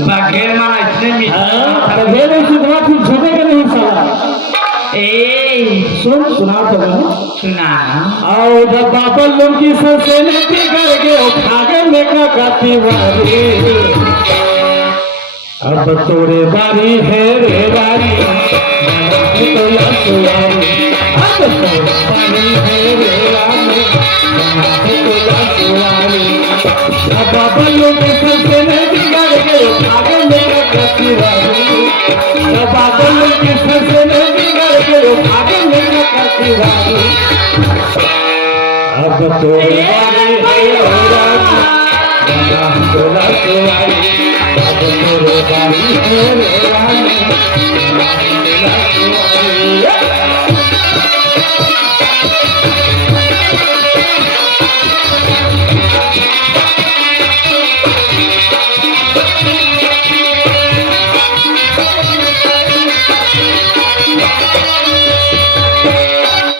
Bagher माना इतने हाँ ढेर ऐसी धमा फिर झुकेगा नहीं साला। ए सुना तो मैंने सुना आओ जब बाबा लोग की सबसे लेके कर के उठागे में का गाती वाली अब तोरे बारी है रे बारी तो लसवारी अब तोरे बारी है रे बारी तो लसवारी अब बाबा लोग की सबसे लेके कर के उठागे में का गाती वाली अब बाबा लोग की सबसे लेके कर के उठागे में का गाती वाली अब तो बारी है रानी तो लसवारी अब तो बारी है रानी